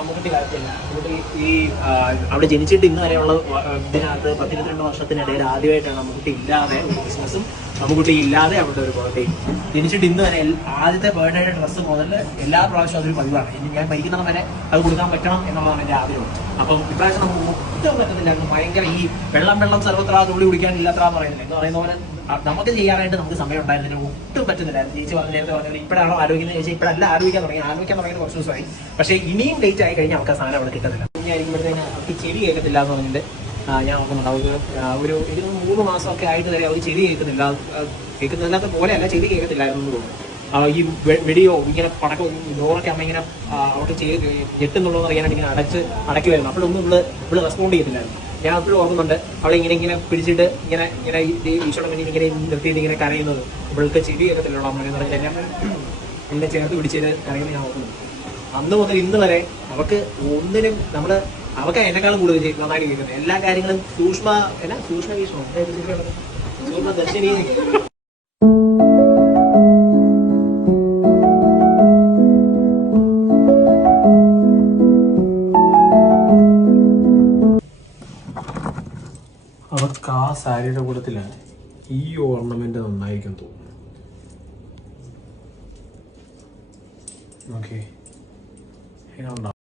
അമ്മൂട്ടി കാലത്തില്ല. അമ്മൂട്ടി ഈ അവിടെ ജനിച്ചിട്ട് ഇന്ന് വരെയുള്ള ഇതിനകത്ത് 10-22 വർഷത്തിനിടയിൽ ആദ്യമായിട്ടാണ് അമ്മൂട്ടി ഇല്ലാതെ ഒരു ക്രിസ്മസും അമ്മൂട്ടി ഇല്ലാതെ അവിടെ ഒരു ബർത്ത്ഡേ. ജനിച്ചിട്ട് ഇന്ന് വരെ ആദ്യത്തെ ബർത്ത്ഡേയുടെ ഡ്രസ്സ് മുതൽ എല്ലാ പ്രാവശ്യവും അതൊരു പതിവാണ്. ഇനി ഞാൻ മരിക്കുന്നത് വരെ അത് കൊടുക്കാൻ പറ്റണം എന്നുള്ളതാണ് എൻ്റെ ആഗ്രഹം. അപ്പം ഇപ്രാവശ്യം നമുക്ക് ഒട്ടും പറ്റത്തില്ലായിരുന്നു. ഭയങ്കര ഈ വെള്ളം സർവത്ര തുള്ളി കുടിക്കാൻ ഇല്ലാത്രാന്ന് പറയുന്നില്ല എന്ന് പറയുന്ന പോലെ നമുക്ക് ചെയ്യാനായിട്ട് നമുക്ക് സമയം ഉണ്ടായിരുന്നില്ല, ഒട്ടും പറ്റുന്നില്ലായിരുന്നു. ചേച്ചി നേരത്തെ പറഞ്ഞാൽ ഇപ്പോഴാണോ ആലോചിക്കുന്നത് ചോദിച്ചാൽ ഇപ്പോഴല്ല ആലോചിക്കാൻ തുടങ്ങിയത് കുറച്ച് ദിവസമായി. പക്ഷേ ഇനിയും ലേറ്റ് ആയി കഴിഞ്ഞാൽ അവർക്ക് ആ സാധനം അവിടെ കിട്ടത്തില്ല. കുഞ്ഞായിരിക്കുമ്പോഴത്തേക്ക് അവർക്ക് ചെവി കേൾക്കത്തില്ല എന്ന് പറഞ്ഞിട്ട് ഞാൻ നോക്കുന്നുണ്ട്. അവർക്ക് ഒരു 3 മാസമൊക്കെ ആയിട്ട് വരെ അവർ ചെവി കേൾക്കുന്നില്ലാത്ത പോലെയല്ല, ചെവി കേൾക്കത്തില്ലായിരുന്നു തോന്നുന്നു. ഈ വെടിയോ ഇങ്ങനെ പടക്കം ഡോറൊക്കെ അമ്മ ഇങ്ങനെ അവർക്ക് ഞെട്ടുന്നുള്ളതെന്ന് അറിയാനായിട്ട് ഇങ്ങനെ അടയ്ക്കുമായിരുന്നു. അപ്പോഴൊന്നും ഇവിടെ റെസ്പോണ്ട് ചെയ്യത്തില്ലായിരുന്നു. ഞാൻ എപ്പോഴും ഓർക്കുന്നുണ്ട് അവളെ ഇങ്ങനെ പിടിച്ചിട്ട് ഇങ്ങനെ ഈശോയുടെ മുന്നിൽ ഇങ്ങനെ നിർത്തിയിട്ട് ഇങ്ങനെ കരയുന്നത്. ഇവൾക്ക് ചെവി കേൾക്കത്തില്ലുള്ള അമ്മയെന്ന് പറഞ്ഞാൽ എന്നെ ചേർത്ത് പിടിച്ചിട്ട് കരയുന്നത് ഞാൻ ഓർക്കുന്നുണ്ട്. അന്ന് മുതൽ ഇന്ന് വരെ അവർക്ക് ഒന്നിനും അവർക്ക് എന്നെക്കാളും കൂടുതൽ നന്നായിട്ട് കേൾക്കുന്നത്. എല്ലാ കാര്യങ്ങളും സൂക്ഷ്മദർശിനി. അവർക്ക് ആ സാരിയുടെ കൂട്ടത്തിലാണ് ഈ ഓർണമെന്റ് നന്നായിരിക്കും തോന്നുന്നു. ഓക്കെ.